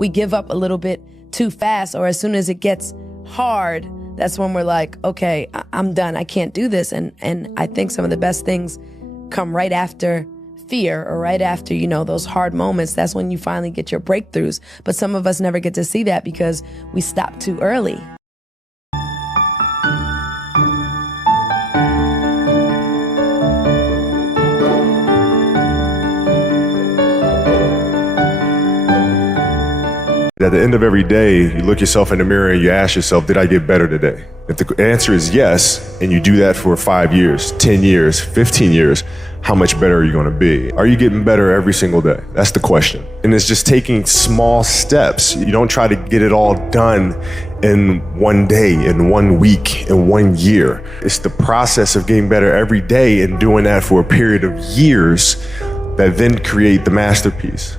we give up a little bit too fast, or as soon as it gets hard, that's when we're like, okay, I'm done. I can't do this. And I think some of the best things come right after fear, or right after, those hard moments. That's when you finally get your breakthroughs. But some of us never get to see that because we stop too early. At the end of every day, you look yourself in the mirror and you ask yourself, did I get better today? If the answer is yes, and you do that for 5 years, 10 years, 15 years, how much better are you going to be? Are you getting better every single day? That's the question. And it's just taking small steps. You don't try to get it all done in one day, in 1 week, in 1 year. It's the process of getting better every day and doing that for a period of years that then create the masterpiece.